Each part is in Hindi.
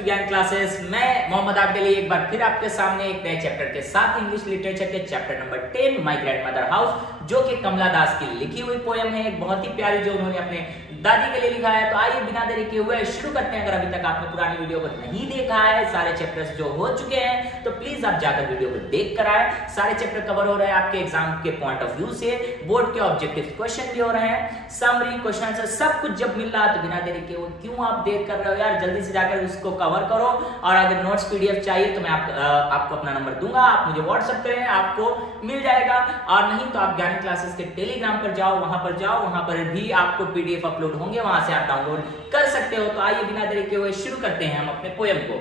टू ज्ञान क्लासेस। मैं मोहम्मद आबिद अली एक बार फिर आपके सामने एक नए चैप्टर के साथ इंग्लिश लिटरेचर के chapter number 10 my grandmother house, जो कि कमला दास की लिखी हुई पोयम है, एक बहुत ही प्यारी जो उन्होंने अपने दादी के लिए लिखा है। तो आइए बिना देरी किए हुए शुरू करते हैं। अगर अभी तक आपने पुरानी वीडियो को नहीं देखा है, सारे चैप्टर्स जो हो चुके हैं, तो प्लीज आप जाकर वीडियो को देख कर आए। सारे चैप्टर कवर हो रहे हैं आपके एग्जाम के पॉइंट ऑफ व्यू से, बोर्ड के ऑब्जेक्टिव क्वेश्चन भी हो रहे हैं, समरी क्वेश्चन से सब कुछ जब मिल रहा है तो बिना देरी किए हुए क्यों आप देर कर रहे हो यार, जल्दी से जाकर उसको कवर करो। और अगर नोट्स पीडीएफ चाहिए तो मैं आपको अपना नंबर दूंगा, आप मुझे व्हाट्सएप करें, आपको मिल जाएगा। और नहीं तो आप ज्ञान क्लासेस के टेलीग्राम पर जाओ, वहां पर भी आपको पीडीएफ अपलोड होंगे, वहां से आप डाउनलोड कर सकते हो। तो आइए बिना देरी किए हुए शुरू करते हैं हम अपने पोयम को।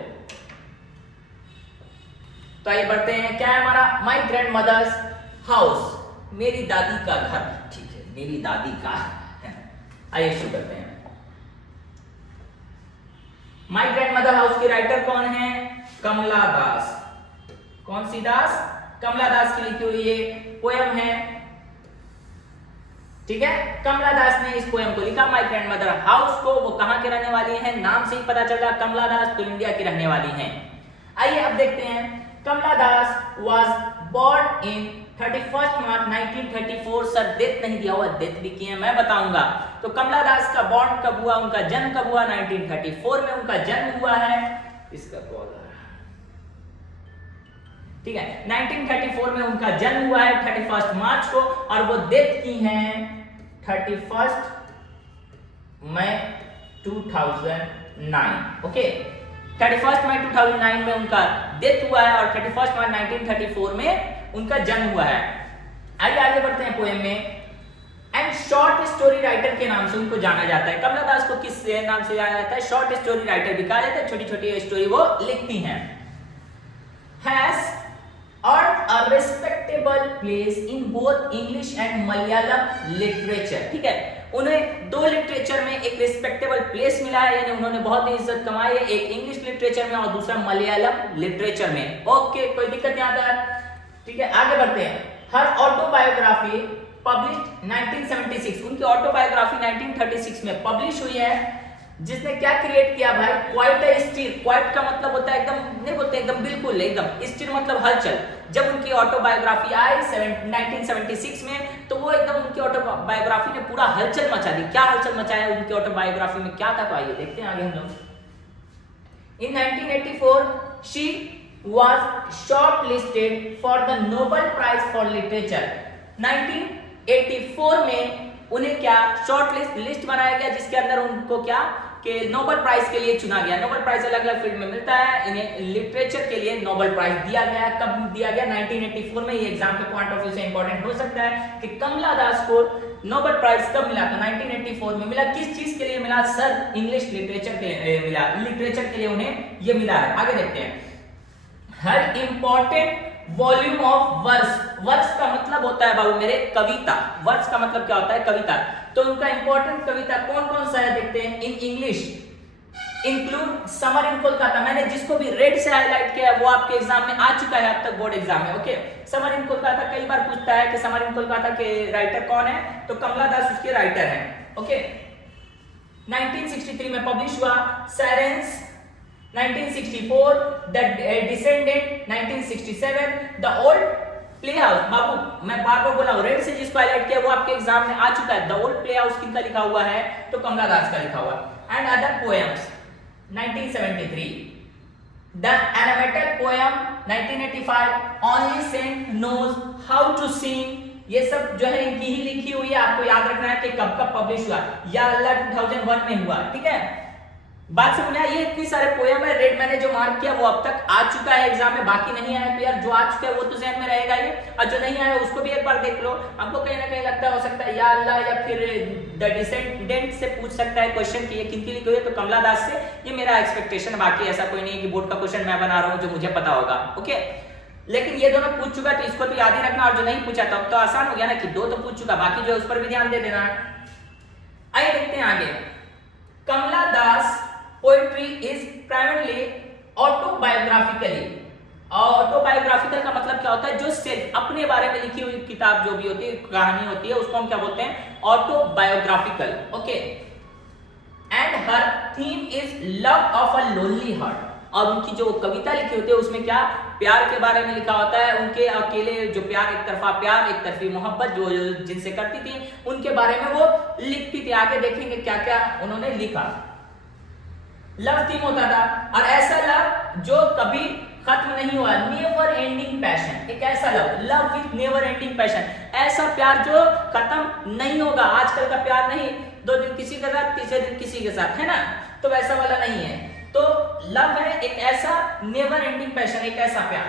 तो आइए बढ़ते हैं। क्या है हमारा? माय ग्रैंडमदर्स हाउस, मेरी दादी का घर। ठीक है, मेरी दादी का। आइए शुरू करते हैं। माय ग्रैंडमदर हाउस की राइटर कौन है? कमला दास। कौन सी दास? कमला दास की लिखी हुई ये पोयम है। ठीक है, कमला दास ने इस पोयम को लिखा। माय ग्रैंडमदर हाउस को वो कहां के रहने वाली हैं, नाम से ही पता चल रहा, कमला दास तो इंडिया की रहने वाली हैं। आइए अब देखते हैं। Kamala Das was born in 31 March 1934। Sir death नहीं दिया हुआ, डेथ भी किए मैं बताऊंगा। तो कमला दास का बॉर्न कब हुआ, उनका जन्म कब हुआ? 1934 में उनका जन्म हुआ है। इसका कॉल ठीक है, 1934 में उनका जन्म हुआ है 31 मार्च को, और वो डेथ की हैं 31 मई 2009। ओके, 31 मई 2009 में उनका डेथ हुआ है और 31 मार्च 1934 में उनका जन्म हुआ है। आइए आगे बढ़ते हैं पोएम में। एंड शॉर्ट स्टोरी राइटर के नाम से उनको जाना जाता है। कमला दास को किस नाम से जाना जाता है? शॉर्ट स्टोरी राइटर भी कहा जाता है, छोटी छोटी स्टोरी वो लिखती हैं। Has earned a respectable place in both English and Malayalam literature। ठीक है, उन्हें दो लिटरेचर में एक रिस्पेक्टेबल प्लेस मिला है, यानी उन्होंने बहुत ही इज्जत कमाई है, एक इंग्लिश लिटरेचर में और दूसरा मलयालम लिटरेचर में। ओके, कोई दिक्कत यहाँ तक? ठीक है, आगे बढ़ते हैं। हर ऑटोबायोग्राफी पब्लिश्ड 1976, उनकी ऑटोबायोग्राफी 1936 में पब्लिश हुई है, जिसने क्या क्रिएट किया भाई? Quite a stir. क्वाइट का मतलब होता है एकदम, नहीं बोलते एकदम, बिल्कुल एकदम। स्टिर मतलब हलचल। जब उनकी ऑटोबायोग्राफी आई 1976 में, तो वो एकदम उनकी ऑटोबायोग्राफी ने पूरा हलचल मचा दी। क्या हलचल मचाया उनकी ऑटोबायोग्राफी में, क्या था? तो आइए देखते हैं आगे हम लोग। In 1984 she was shortlisted for the Nobel prize for literature. 1984 में उन्हें क्या शॉर्ट लिस्ट बनाया गया, जिसके अंदर उनको क्या कि नोबेल प्राइज के लिए चुना गया। नोबेल प्राइज अलग अलग फील्ड में मिलता है, इन्हें लिटरेचर के लिए नोबेल प्राइज दिया गया। कब दिया गया? 1984 में। ये एग्जाम के पॉइंट ऑफ व्यू से इंपॉर्टेंट हो सकता है कि कमला दास को नोबेल प्राइज कब मिला था? 1984 में मिला। किस चीज के लिए मिला सर? इंग्लिश लिटरेचर के लिए मिला, लिटरेचर के लिए उन्हें ये मिला है। आगे देखते हैं। हर important volume of verse. Verse का मतलब होता है बाबू मेरे कविता। वर्स का मतलब क्या होता है? कविता। तो उनका इंपॉर्टेंट कविता कौन कौन सा है देखते हैं। In English include summer in Kolkata. मैंने जिसको भी रेड से हाईलाइट किया है वो आपके एग्जाम में आ चुका है अब तक, बोर्ड एग्जाम में। ओके, समर इन कोलकाता कई बार पूछता है कि समर इन कोलकाता के राइटर कौन है, तो कमला दास उसके राइटर हैं। ओके, 1963 में पब्लिश हुआ। Sirens 1964, the descendant 1967, the old playhouse. बाबू मैं बार बार बोला हूं, रेड से जिसको हाईलाइट किया वो आपके एग्जाम में आ चुका है। द ओल्ड प्ले हाउस किसका लिखा हुआ है? तो कमला दास का लिखा हुआ। And other poems 1973, the animated poem 1985, only saint knows how to sing. ये सब जो है इनकी ही लिखी हुई है। आपको याद रखना है कि कब कब पब्लिश हुआ, या 2001 में हुआ। ठीक है, बात समझ में आई? ये इतनी सारे पोयम है। रेड मैंने जो मार्क किया वो अब तक आ चुका है एग्जाम में, बाकी नहीं आया। तो यार जो आ चुका है वो तो ज़हन में रहेगा ही, और जो नहीं आया उसको भी एक बार देख लो। हमको कहीं ना कहीं लगता हो सकता है या अल्लाह या फिर द डिसेंडेंट से पूछ सकता है क्वेश्चन कि ये किनकी लिखी हुई है, तो कमला दास से। ये मेरा एक्सपेक्टेशन, बाकी ऐसा कोई नहीं है कि बोर्ड का क्वेश्चन मैं बना रहा हूँ जो मुझे पता होगा। ओके, लेकिन ये दोनों पूछ चुका तो इसको तो याद ही रखना, और जो नहीं पूछा तब तो आसान हो गया ना कि दो तो पूछ चुका, बाकी जो है उस पर भी ध्यान दे देना। आइए देखते हैं आगे। कमला दास पोएट्री इज प्राइमरली ऑटोबायोग्राफिकली। ऑटोबायोग्राफिकल का मतलब क्या होता है? जो सिर्फ अपने बारे में लिखी हुई किताब जो भी होती है, कहानी होती है, उसको हम क्या बोलते हैं? Autobiographical. Okay, and her theme is love of a lonely heart. और उनकी जो कविता लिखी होती है उसमें क्या प्यार के बारे में लिखा होता है, उनके अकेले जो प्यार, एक तरफा प्यार, एक तरफी मोहब्बत जो जिनसे करती थी उनके बारे में वो लिखती थी। आगे देखेंगे क्या क्या उन्होंने लिखा। लव थीम होता था, और ऐसा लव जो कभी खत्म नहीं हुआ, नेवर एंडिंग पैशन, एक ऐसा love with never ending passion, ऐसा प्यार जो खत्म नहीं होगा। आजकल का प्यार नहीं, 2 दिन किसी के साथ, तीसरे दिन किसी के साथ, है ना, तो वैसा वाला नहीं है। तो लव है एक ऐसा नेवर एंडिंग पैशन, एक ऐसा प्यार।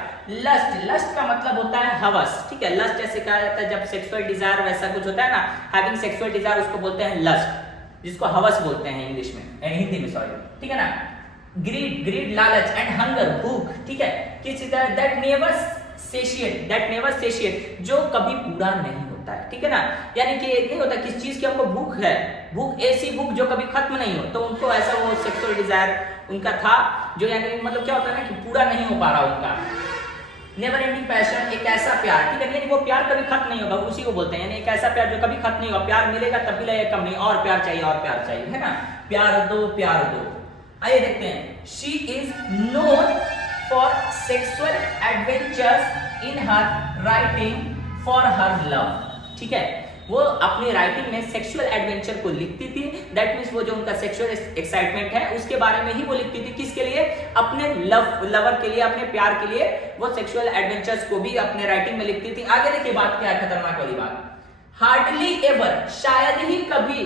लस्ट का मतलब होता है हवस, ठीक है। लस्ट ऐसे कहा जाता है जब सेक्सुअल डिजायर वैसा कुछ होता है ना, हैविंग सेक्सुअल डिजायर, उसको बोलते हैं लस्ट, जिसको हवस बोलते हैं इंग्लिश में, हिंदी में सॉरी, ठीक है ना। ग्रीड लालच, एंड हंगर भूख, ठीक है, किसी तरह दैट नेवर सेशिएट, जो कभी पूरा नहीं होता है, ठीक है ना। यानी कि नहीं होता किस चीज की हमको भूख है, भूख ऐसी भूख जो कभी खत्म नहीं हो, तो उनको ऐसा वो सेक्सुअल डिजायर उनका था, जो यानी मतलब क्या होता है ना कि पूरा नहीं हो पा रहा उनका। नेवर एंडिंग पैशन, एक ऐसा प्यार, ठीक है, यानी वो प्यार कभी खत्म नहीं होगा, उसी को बोलते हैं, यानी एक ऐसा प्यार जो कभी खत्म नहीं होगा। प्यार मिलेगा तब भी लगेगा कम नहीं, और प्यार चाहिए, और प्यार चाहिए, है ना। प्यार दो, प्यार दो। आइए देखते हैं। She is known for sexual adventures in her writing for her love, ठीक है, वो अपनी राइटिंग में सेक्सुअल एडवेंचर को लिखती थी। दैट मींस वो जो उनका सेक्सुअल एक्साइटमेंट है उसके बारे में ही वो लिखती थी। किसके लिए? अपने लवर के लिए, अपने प्यार के लिए वो सेक्सुअल एडवेंचर्स को भी अपने राइटिंग में लिखती थी। आगे देखिए बात क्या है, खतरनाक वाली बात। हार्डली एवर, शायद ही कभी,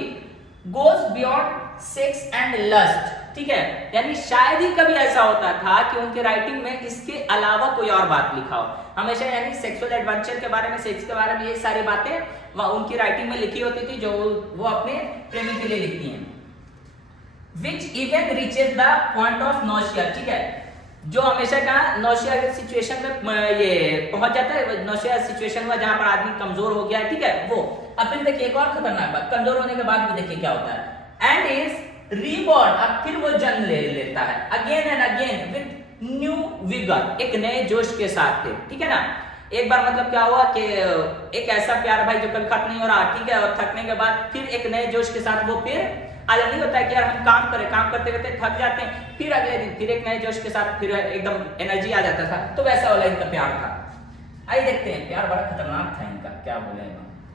goes beyond sex and lust, ठीक है, यानी शायद ही कभी ऐसा होता था कि उनके राइटिंग में इसके अलावा कोई और बात लिखा हो। हमेशा यानी सेक्सुअल एडवेंचर के बारे में, सेक्स के बारे में, ये सारी बातें उनकी राइटिंग में लिखी होती थी जो वो अपने प्रेमी के लिए लिखती हैं। Which even reaches the point of nausea, ठीक है, जो हमेशा का नौशिया सिचुएशन में ये पहुंच जाता है। नौशिया सिचुएशन में जहां पर आदमी कमजोर हो गया है, ठीक है, वो। अब फिर देखिए एक और खतरनाक बात, कमजोर होने के बाद भी देखिए क्या होता है। एंड इज रीबॉर्न, अब फिर वो जन्म ले लेता है again and again with new vigour, एक नए जोश के साथ थे, ठीक है ना। एक बार मतलब क्या हुआ कि एक ऐसा प्यार भाई जो कभी खत्म नहीं हो रहा, ठीक है, और थकने के बाद फिर एक नए जोश के साथ वो फिर आजा। नहीं होता है कि यार हम काम करें, काम करते करते थक जाते हैं, फिर अगले दिन फिर एक नए जोश के साथ फिर एकदम एनर्जी आ जाता था, तो वैसा वाला इनका प्यार था। आइए देखते हैं, प्यार बड़ा खतरनाक था इनका, क्या बोले।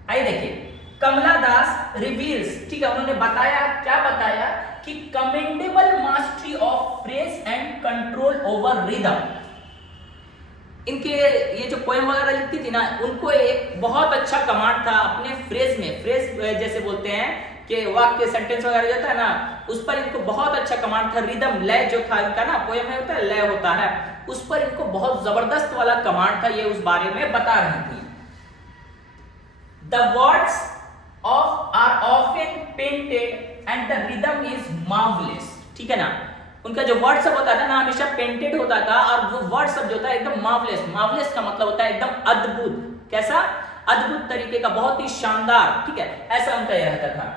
आइए देखिए, कमला दास रिवील्स, ठीक है, उन्होंने बताया, क्या बताया कि commendable mastery of phrase and control over rhythm. इनके ये जो पोएम वगैरह लिखती थी ना, उनको एक बहुत अच्छा कमांड था अपने फ्रेज में। फ्रेज जैसे बोलते हैं कि वाक्य, सेंटेंस वगैरह जाता है ना, उस पर इनको बहुत अच्छा कमांड था। रिदम, लय जो था इनका ना, पोएम में होता है लय होता है, उस पर इनको बहुत जबरदस्त वाला कमांड था। ये उस बारे में बता रही थी। The words of are often painted and the rhythm is marvellous, ठीक है ना। उनका जो वर्ड सब होता था ना, हमेशा पेंटेड होता था, और वो वर्ड सब जो होता है एकदम मार्वलेस। मार्वलेस का मतलब होता है एकदम अद्भुत। कैसा? अद्भुत तरीके का, बहुत ही शानदार, ठीक है, ऐसा उनका यह रहता था।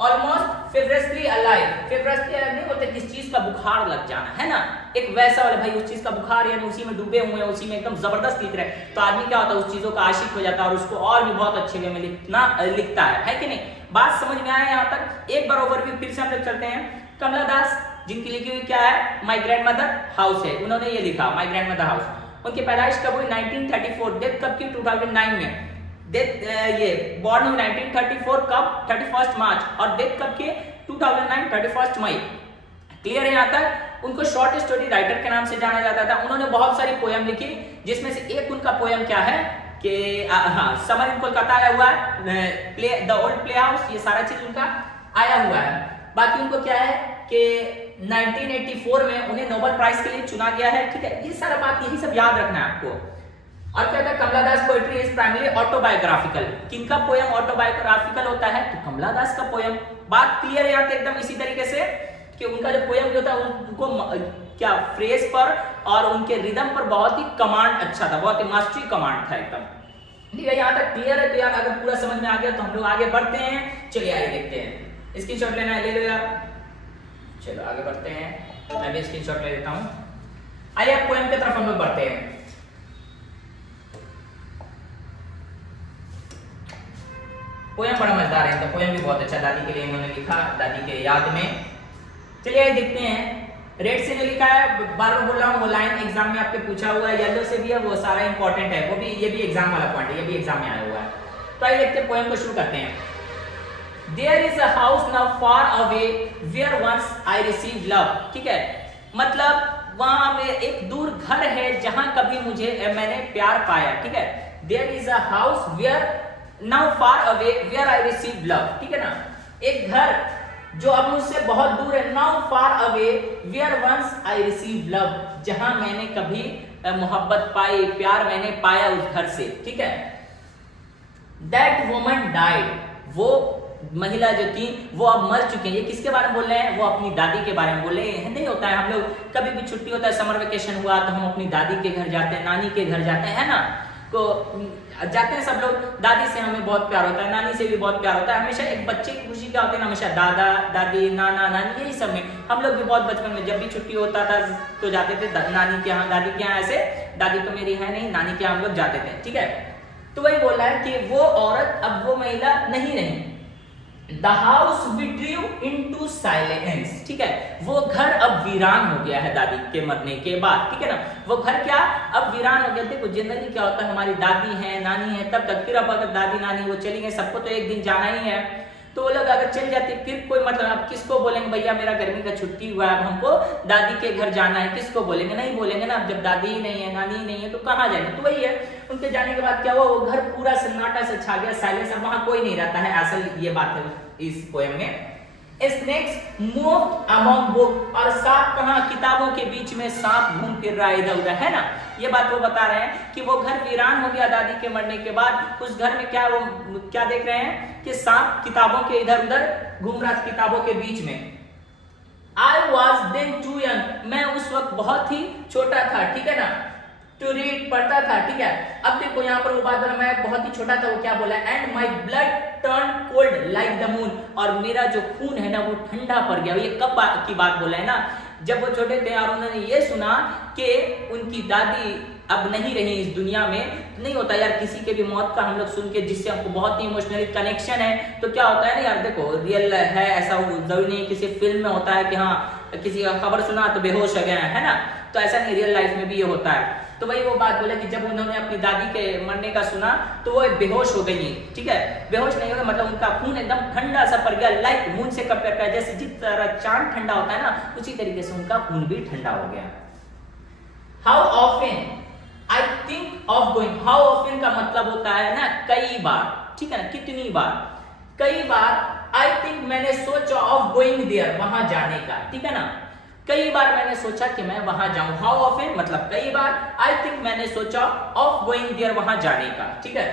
ऑलमोस्ट फेवरेटली अलाइव, फेवरेटली अलाइव नहीं बोलते किस चीज का बुखार लग जाना, है ना, एक वैसा वाला भाई, उस चीज का बुखार, यानी उसी में डूबे हुए हैं, उसी में एकदम जबरदस्त लिख रहे हैं, तो आदमी क्या होता है, उस चीजों का आशिक हो जाता है और उसको और भी बहुत अच्छे वे में लिखता है कि नहीं। बात समझ में आया यहाँ तक? एक बार ओवरव्यू फिर से हम लोग चलते हैं। कमला दास जिनकी लिखी हुई क्या है, माई ग्रैंड मदर हाउस है, उन्होंने ये लिखा माई ग्रैंड मदर हाउस। उनकी पैदाइश कब हुई? 1934। डेथ कब की? 2009 में। डेथ ये बॉर्न हुई 1934 कब? 31 मार्च। और डेथ कब की? 2009 31 मई। क्लियर है यहाँ तक? उनको शॉर्ट स्टोरी राइटर के नाम से जाना जाता था। उन्होंने बहुत सारी पोएम लिखी, जिसमें से एक उनका पोएम क्या है कि हाँ, समर इन कोलकाता आया हुआ है, play the old play house, ये सारा चीज उनका आया हुआ है। बाकी उनको क्या है कि 1984 में उन्हें नोबेल प्राइज के लिए चुना गया है, ठीक है। ये सारा बात, यही सब याद रखना है आपको। और क्या था, कमला दास पोएट्री इज प्राइमरी ऑटोबायोग्राफिकल। किनका पोएम ऑटोबायोग्राफिकल होता है? तो कमला दास का पोएम। बात क्लियर है यहाँ पे एकदम इसी तरीके से कि उनका जो पोएम जो था उनको क्या फ्रेज पर और उनके रिदम पर बहुत ही कमांड अच्छा था, बहुत ही मास्टरी कमांड था एकदम। ठीक है, यहाँ तक क्लियर है? तो यार अगर पूरा समझ में आ गया तो हम लोग आगे बढ़ते हैं। चलिए आगे देखते हैं। स्क्रीनशॉट लेना है, ले लो यार। चलो आगे बढ़ते हैं, मैं भी स्क्रीनशॉट ले लेता हूँ। आइए अब पोएम की तरफ हम लोग बढ़ते हैं। पोएम बड़ा मजेदार है, तो पोएम भी बहुत अच्छा दादी के लिए इन्होंने लिखा, दादी के याद में। चलिए देखते हैं। रेड से जो लिखा है बार बार बोल रहा हूँ, वो लाइन एग्जाम में आपके पूछा हुआ है, येलो से भी है, वो सारा इंपॉर्टेंट है, वो भी ये भी एग्जाम वाला पॉइंट है, ये भी एग्जाम में आया हुआ है। तो आइए देखते हैं, पोएम को शुरू करते हैं। There is a house now far away where once I received love। ठीक है, मतलब वहां में एक दूर घर है जहां कभी मैंने प्यार पाया। ठीक है, There is a house where now far away where I received love। ठीक है ना, एक घर जो अब मुझसे बहुत दूर है, now far away where once I received love, जहां मैंने कभी मोहब्बत पाई, प्यार मैंने पाया उस घर से। ठीक है, That woman died। वो महिला जो थी वो अब मर चुकी है। ये किसके बारे में बोल रहे हैं? वो अपनी दादी के बारे में बोल रहे हैं। नहीं होता है, हम लोग कभी भी छुट्टी होता है, समर वेकेशन हुआ तो हम अपनी दादी के घर जाते हैं, नानी के घर जाते हैं ना, को जाते हैं सब लोग। दादी से हमें बहुत प्यार होता है, नानी से भी बहुत प्यार होता है। हमेशा एक बच्चे की खुशी क्या होती है ना, हमेशा दादा दादी नाना नानी यही सब में हम लोग भी बहुत बचपन में जब भी छुट्टी होता था तो जाते थे नानी के यहाँ, दादी के यहाँ। ऐसे दादी तो मेरी है नहीं, नानी के यहाँ हम लोग जाते थे। ठीक है, तो वही बोल रहा है कि वो औरत अब वो महिला नहीं रही। The house withdrew into silence। ठीक है, वो घर अब वीरान हो गया है दादी के मरने के बाद। ठीक है ना, वो घर क्या अब वीरान हो गया। देखो जिंदगी क्या होता है, हमारी दादी है नानी है तब तक, फिर अब अगर दादी नानी वो चली गई, सबको तो एक दिन जाना ही है, तो वो लोग अगर चल जाते फिर कोई मतलब, अब किसको बोलेंगे भैया मेरा गर्मी का छुट्टी हुआ है अब हमको दादी के घर जाना है, किसको बोलेंगे? नहीं बोलेंगे ना। अब जब दादी ही नहीं है नानी ही नहीं है तो कहाँ जाएंगे? तो वही है, उनके जाने के बाद क्या हुआ, वो घर पूरा सन्नाटा से छा गया, साइलेंस, अब वहां कोई नहीं रहता है। असल ये बात है इस पोएम में। स्नेक्स मूव्ड अमंग बुक, और सांप कहाँ, किताबों के बीच में सांप घूम फिर रहा है इधर उधर, है ना। ये बात वो बता रहे हैं कि वो घर वीरान हो गया दादी के मरने के बाद। उस घर में क्या वो क्या देख रहे हैं कि सांप किताबों के इधर उधर घूम रहा, किताबों के बीच में। I was then too young, मैं उस वक्त बहुत ही छोटा था। ठीक है ना, टू रीड, पढ़ता था। ठीक है, अब देखो यहाँ पर वो बात बोला, मैं बहुत ही छोटा था, वो क्या बोला, and my blood turn cold like the moon, और मेरा जो खून है ना वो ठंडा पड़ गया। ये कब की बात बोला है ना, जब वो छोटे थे और उन्होंने ये सुना कि उनकी दादी अब नहीं रही इस दुनिया में। नहीं होता यार किसी के भी मौत का हम लोग सुन के, जिससे हमको बहुत ही इमोशनली कनेक्शन है, तो क्या होता है ना यार, देखो रियल है, ऐसा जरूरी नहीं किसी फिल्म में होता है कि हाँ किसी का खबर सुना तो बेहोश हो गया है ना, तो ऐसा नहीं, रियल लाइफ में भी ये होता है। तो वही वो बात बोला कि जब उन्होंने अपनी दादी के मरने का सुना तो वो बेहोश हो गई। ठीक है, बेहोश नहीं हो गया मतलब उनका खून एकदम ठंडा सा पड़ गया, लाइक मून से कंपेयर कर, जैसे जिस तरह चांद ठंडा होता है ना, उसी तरीके से उनका खून भी ठंडा हो गया। How often I think of going, how often का मतलब होता है ना कई बार। ठीक है ना, कितनी बार, कई बार। आई थिंक मैंने सोचा ऑफ गोइंग देयर, वहां जाने का। ठीक है ना, कई बार मैंने सोचा कि मैं वहां जाऊं। हाउ ऑफन मतलब कई बार, आई थिंक मैंने सोचा ऑफ गोइंग देयर, वहां जाने का। ठीक है,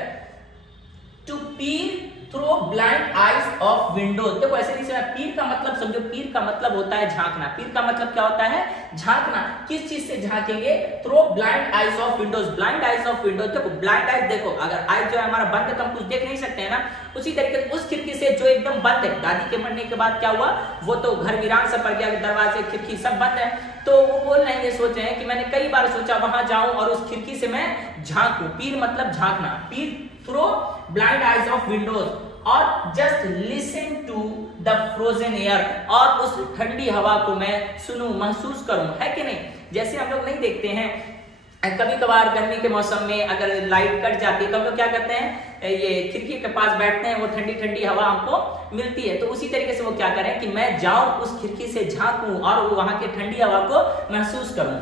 to Pir through blind eyes of windows, देखो ऐसे नहीं, पीर का मतलब समझो, पीर का मतलब होता है झांकना। पीर का मतलब क्या होता है? झांकना। किस चीज से झांकेंगे? Through blind eyes of windows, blind eyes of windows. देखो ब्लाइंड आईज, देखो अगर आईज जो है हमारा बंद है तो हम कुछ देख नहीं सकते हैं ना, उसी तरीके से उस खिड़की से जो एकदम बंद है, दादी के मरने के बाद क्या हुआ, वो तो घर वीरान से पड़ गया, दरवाजे खिड़की सब बंद है, तो वो बोल रहे हैं, ये सोच रहे हैं कि मैंने कई बार सोचा वहां जाऊं और उस खिड़की से मैं झांकूं। पीर मतलब झांकना, peer through blind eyes of windows, और just listen to the frozen air, और उस ठंडी हवा को मैं सुनूं, महसूस करूं, है कि नहीं। जैसे हम लोग नहीं देखते हैं कभी कभार गर्मी के मौसम में अगर लाइट कट जाती है तो हम लोग क्या करते हैं, ये खिड़की के पास बैठते हैं, वो ठंडी ठंडी हवा हमको मिलती है। तो उसी तरीके से वो क्या करें कि मैं जाऊं उस खिड़की से झांकूं और वहां की ठंडी हवा को महसूस करूं।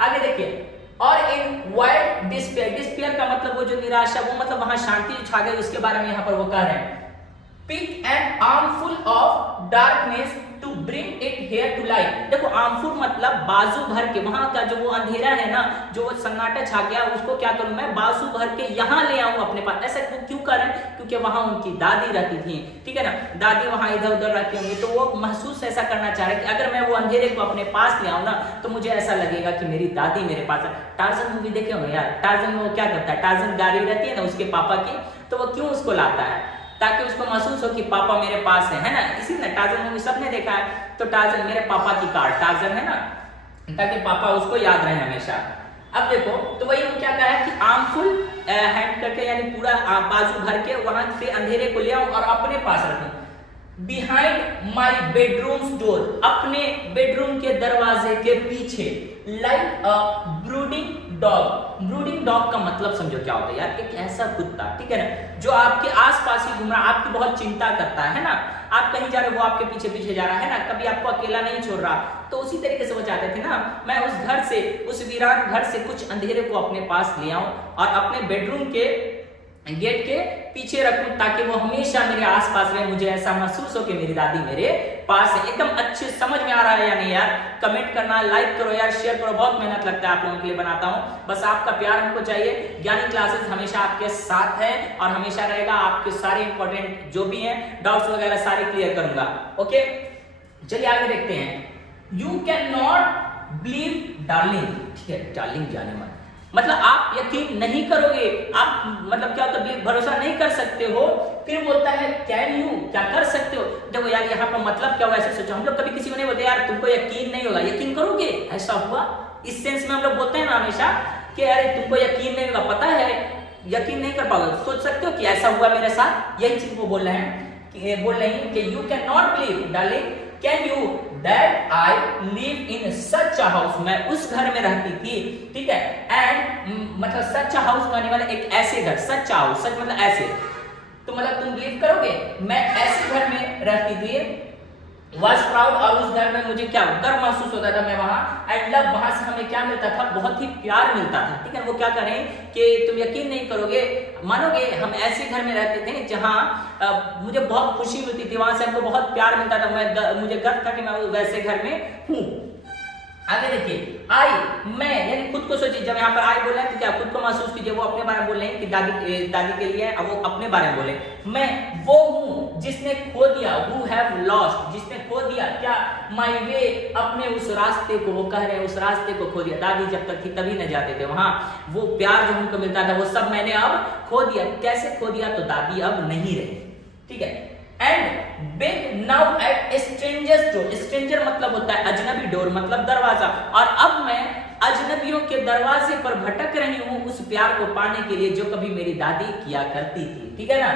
आगे देखिए, और इन वाइल्ड डिस्पेयर, डिस्पेयर का मतलब वो जो निराशा, वो मतलब वहां शांति छा गई, उसके बारे में यहाँ पर वो कह रहे हैं। Pick an armful of darkness to bring it here to light, देखो आर्मफुल मतलब बाजू भर के, वहां का जो वो अंधेरा है ना, जो सन्नाटा छा गया, उसको क्या करूं मैं, बाजू भर के यहाँ ले आऊं अपने पास। ऐसा क्यों करें? क्योंकि वहां उनकी दादी रहती थी। ठीक है ना, दादी वहां इधर उधर रहती होंगी, तो वो महसूस ऐसा करना चाह रहे कि अगर मैं वो अंधेरे को अपने पास ले आऊं ना, तो मुझे ऐसा लगेगा कि मेरी दादी मेरे पास है। टार्जन मूवी देखे होंगे यार, टार्जन में वो क्या करता है, टार्जन गाड़ी रहती है ना उसके पापा की, तो वो क्यों उसको लाता है, ताकि उसको महसूस हो कि पापा मेरे पास है ना। इसी ने टार्जन मूवी सबने देखा है, तो टार्जन मेरे पापा की कार, टार्जन है ना, ताकि पापा उसको याद रहे हमेशा। अब देखो, तो वही वो क्या कहा है कि आर्मफुल हैंड करके, यानी पूरा बाजू भर के वहां से अंधेरे को ले आऊं और अपने पास रखूं। बिहाइंड माई बेडरूम डोर, अपने बेडरूम के दरवाजे के पीछे, लाइक अ ब्रूडिंग डॉग। ब्रूडिंग डॉग का मतलब समझो क्या होता है यार, एक ऐसा कुत्ता, ठीक है ना, जो आपके आसपास ही घूम रहा, आपकी बहुत चिंता करता है ना, आप कहीं जा रहे हो वो आपके पीछे पीछे जा रहा है ना, कभी आपको अकेला नहीं छोड़ रहा। तो उसी तरीके से वो चाहते थे ना, मैं उस घर से, उस वीरान घर से कुछ अंधेरे को अपने पास ले आऊं और अपने बेडरूम के गेट के पीछे रखूं, ताकि वो हमेशा मेरे आसपास रहे, मुझे ऐसा महसूस हो कि मेरी दादी मेरे पास है। एकदम अच्छे समझ में आ रहा है या नहीं यार? कमेंट करना, लाइक करो यार, शेयर करो, बहुत मेहनत लगता है आप लोगों के लिए बनाता हूं, बस आपका प्यार हमको चाहिए। ज्ञानी क्लासेस हमेशा आपके साथ है और हमेशा रहेगा, आपके सारे इंपॉर्टेंट जो भी हैं डाउट्स वगैरह सारे क्लियर करूंगा। ओके, चलिए आगे देखते हैं। You can not believe darling, ठीक है, डार्लिंग जाने मन मतलब आप यकीन नहीं करोगे, आप मतलब क्या होता है, भरोसा नहीं कर सकते हो। फिर बोलता है कैन यू, क्या कर सकते हो। देखो यार यहाँ पर मतलब क्या हुआ, ऐसे सोचो, हम लोग कभी किसी को नहीं बोलते यार तुमको यकीन नहीं होगा, यकीन करोगे, ऐसा हुआ, इस सेंस में हम लोग बोलते हैं ना हमेशा कि अरे तुमको यकीन नहीं होगा, पता है यकीन नहीं कर पाओगे, सोच सकते हो कि ऐसा हुआ मेरे साथ, यही चीज वो बोल रहे हैं कि you can not believe darling can you that I live in such a house, मैं उस घर में रहती थी, ठीक है, एंड मतलब सच अ हाउस कहने वाला एक ऐसे घर, सच हाउस, सच मतलब ऐसे, तो मतलब तुम बिलीव करोगे मैं ऐसे घर में रहती थी, was proud, और उस घर में मुझे क्या गर्व महसूस होता था, मैं वहां एंड लव, वहां से हमें क्या मिलता था, बहुत ही प्यार मिलता था, ठीक है। वो क्या करें कि तुम यकीन नहीं करोगे, मानोगे, हम ऐसे घर में रहते थे जहां मुझे बहुत खुशी मिलती थी, वहां से हमको बहुत प्यार मिलता था, मुझे गर्व था कि मैं वैसे घर में हूं। आगे देखिए, आई, मैं, यानी खुद को सोचिए, जब यहाँ पर आई बोल रहे हैं तो क्या खुद को महसूस कीजिए, वो अपने बारे में बोल रहे हैं कि दादी के लिए, अब वो अपने बारे में बोले, मैं वो हूँ जिसने खो दिया, who have lost, जिसने खो दिया क्या, my way, अपने उस रास्ते को, वो कह रहे हैं उस रास्ते को खो दिया, दादी जब तक थी तभी न जाते थे वहां, वो प्यार जो उनको मिलता था वो सब मैंने अब खो दिया। कैसे खो दिया, तो दादी अब नहीं रही, ठीक है। And big now eight strangers door, stranger मतलब होता है अजनबी, डोर मतलब दरवाजा, और अब मैं अजनबियों के दरवाजे पर भटक रही हूं उस प्यार को पाने के लिए जो कभी मेरी दादी किया करती थी, ठीक है ना।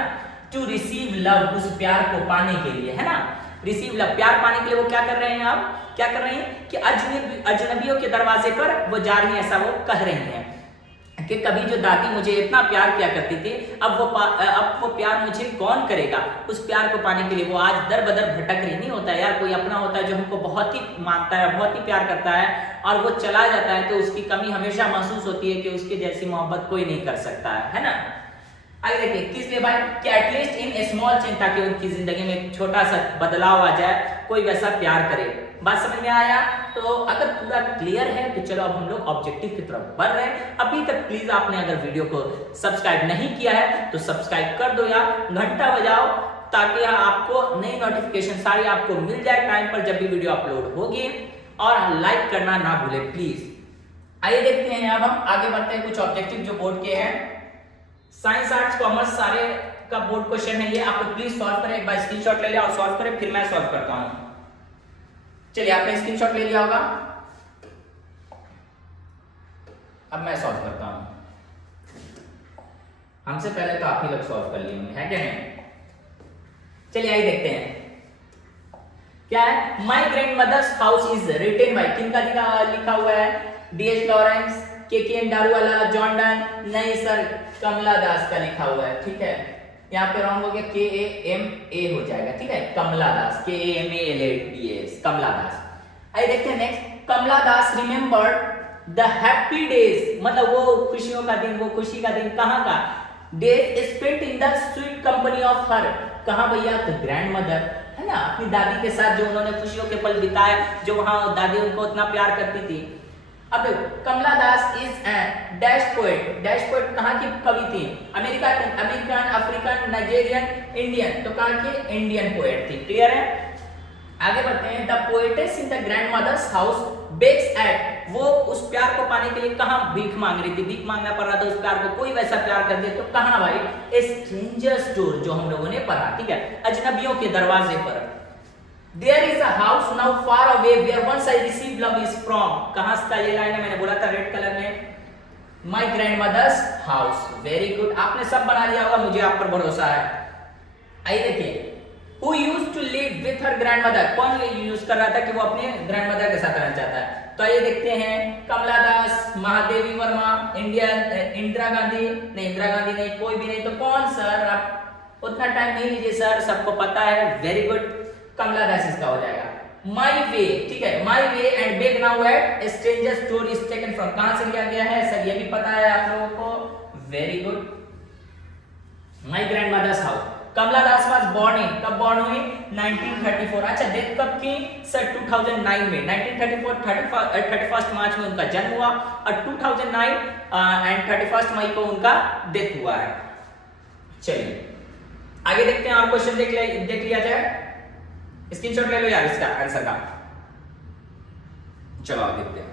टू रिसीव लव, उस प्यार को पाने के लिए, है ना, रिसीव लव, प्यार पाने के लिए वो क्या कर रहे हैं, अब क्या कर रहे हैं कि अजनबियों के दरवाजे पर वो जा रही है, ऐसा वो कह रही है कि कभी जो दादी मुझे इतना प्यार किया करती थी, अब वो प्यार मुझे कौन करेगा। उस प्यार को पाने के लिए वो आज दर बदर भटक रही। नहीं होता है यार, कोई अपना होता है जो हमको बहुत ही मानता है, बहुत ही प्यार करता है, और वो चला जाता है तो उसकी कमी हमेशा महसूस होती है कि उसके जैसी मोहब्बत कोई नहीं कर सकता है ना। आगे देखिए, किस लिए भाई, कि at least in A small change, ताकि उनकी जिंदगी में एक छोटा सा बदलाव आ जाए, कोई वैसा प्यार करे। बात समझ में आया? तो अगर पूरा क्लियर है तो चलो अब हम लोग ऑब्जेक्टिव की तरफ बढ़ रहे हैं। अभी तक प्लीज आपने अगर वीडियो को सब्सक्राइब नहीं किया है तो सब्सक्राइब कर दो यार, घंटा बजाओ, ताकि आपको नई नोटिफिकेशन सारी आपको मिल जाए टाइम पर जब भी वीडियो अपलोड होगी, और लाइक करना ना भूले प्लीज। आइए देखते हैं, अब हम आगे बढ़ते हैं। कुछ ऑब्जेक्टिव जो बोर्ड के हैं, साइंस आर्ट्स कॉमर्स सारे का बोर्ड क्वेश्चन है ये, आपको प्लीज सॉल्व करें, एक बार स्क्रीनशॉट ले लिया और सॉल्व करें, फिर मैं सॉल्व करता हूं। चलिए आपने स्क्रीनशॉट ले लिया होगा, अब मैं सॉल्व करता हूं। हमसे पहले तो आप ही लोग सॉल्व कर लिए होंगे, है क्या नहीं? चलिए आइए देखते हैं क्या है। My grandmother's house is written by, किनका लिखा हुआ है, D.H. Lawrence, K N. Daruwalla, John Donne, नहीं सर कमला दास का लिखा हुआ है, ठीक है। यहाँ पे रॉन्ग हो गया, K-A-M-A हो जाएगा, ठीक है, कमला दास, K-A-M-A-L-A-D-S, कमला दास। आइए देखते हैं next, Kamala Das remembered the happy days, मतलब वो खुशियों का दिन, वो खुशी का दिन कहाँ का, days spent in the sweet company of her, कहाँ भैया, तो ग्रैंड मदर, है ना, अपनी दादी के साथ जो उन्होंने खुशियों के पल बिताए, जो वहां दादी उनको उतना प्यार करती थी। अब Kamala Das is an dash poet, dash poet कहाँ की कवि थी, अमेरिकन, अफ्रीकन, नाइजेरियन, इंडियन, तो कहाँ की इंडियन पोएट थी, क्लियर है। आगे बढ़ते हैं, the poetess in the grandmother's house begs at, वो उस प्यार को पाने के लिए कहाँ भीख मांग रही थी, भीख मांगना पड़ रहा था उस प्यार को, कोई वैसा प्यार कर दे तो कहाँ भाई, ए स्ट्रेंजर्स डोर, जो हम लोगों ने पढ़ा, ठीक है, अजनबियों के दरवाजे पर। There is a house now far away where once I received love is from, कहाँ का ये लाइन है, मैंने बोला था रेड कलर में, My grandmother's house, very good, आपने सब बना लिया होगा, मुझे आप पर भरोसा है। आइए देखिए, Who used to live with her grandmother? कौन यूज कर रहा था कि वो अपने ग्रैंडमदर के साथ रहना चाहता है? तो ये देखते हैं, कमला दास, महादेवी वर्मा, इंदिरा गांधी नहीं, कोई भी नहीं, तो कौन सर? आप उतना टाइम नहीं लीजिए सर, सबको पता है, वेरी गुड, कमला दास इसका हो जाएगा। माई वे, ठीक है, my way and big now at stranger store is taken from, कहां से लिया गया है सर? ये भी पता है आप लोगों को, very good. My grandmother's house, Kamala Das was born in, कब बॉर्न हुई? 1934। अच्छा, डेथ कब की सर? 2009 में। 1934 31 मार्च में उनका जन्म हुआ और 2009 एंड 31 मई को उनका डेथ हुआ है। चलिए आगे देखते हैं, और क्वेश्चन देख लिया जाए। स्क्रीनशॉट ले लो यार इसका आंसर का। चलो आगे देखते हैं।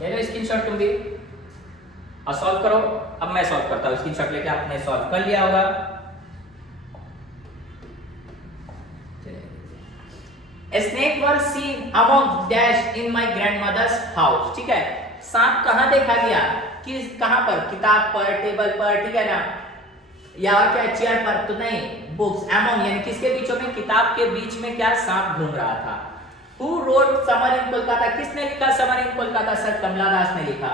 ले लो स्क्रीनशॉट तुम भी और सॉल्व करो। अब मैं सॉल्व करता हूं, स्क्रीनशॉट लेके आपने सॉल्व कर लिया होगा। Snake were seen among dash in my grandmother's house, ठीक है, सांप कहां देखा गया? किस, कहां पर? किताब पर, टेबल पर, ठीक है ना, या क्या चेयर पर? तो नहीं, बुक्स। अमंग यानी किसके बीचों में? किताब के बीच में क्या सांप घूम रहा था। Who wrote summer in Kolkata? किसने लिखा summer in Kolkata sir? Kamala दास ने लिखा,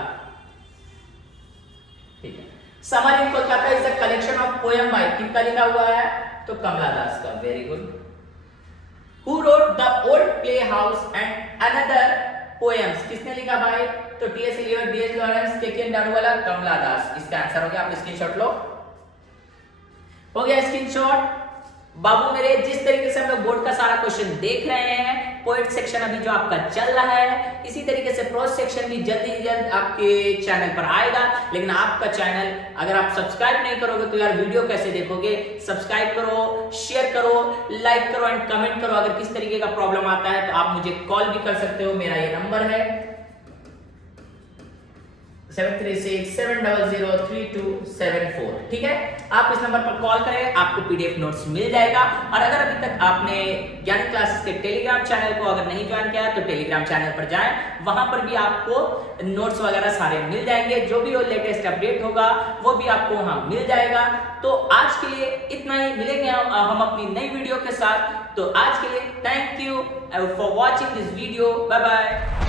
ठीक है। Summer in Kolkata is a collection of poem by, किसका लिखा हुआ है? तो कमला दास का, very good. Who wrote the old playhouse and another poems? किसने लिखा भाई? तो T S. Eliot, D H. Lawrence, K K. Daruwalla, Kamala Das. इसका आंसर हो गया। आप स्क्रीनशॉट लो, हो गया स्क्रीनशॉट। बाबू मेरे, जिस तरीके से हम लोग बोर्ड का सारा क्वेश्चन देख रहे हैं, पोएट सेक्शन अभी जो आपका चल रहा है, इसी तरीके से प्रोज सेक्शन भी जल्दी से जल्द आपके चैनल पर आएगा। लेकिन आपका चैनल अगर आप सब्सक्राइब नहीं करोगे तो यार वीडियो कैसे देखोगे? सब्सक्राइब करो, शेयर करो, लाइक करो एंड कमेंट करो। अगर किस तरीके का प्रॉब्लम आता है तो आप मुझे कॉल भी कर सकते हो, मेरा ये नंबर है 7367003274, ठीक है। आप इस नंबर पर कॉल करें, आपको पीडीएफ नोट्स मिल जाएगा। और अगर अभी तक आपने ज्ञान क्लासेस के टेलीग्राम चैनल को अगर नहीं ज्वाइन किया तो टेलीग्राम चैनल पर जाएं, वहां पर भी आपको नोट्स वगैरह सारे मिल जाएंगे। जो भी वो लेटेस्ट अपडेट होगा वो भी आपको वहां मिल जाएगा। तो आज के लिए इतना ही, मिलेंगे हम अपनी नई वीडियो के साथ। तो आज के लिए thank you for watching this video, bye bye.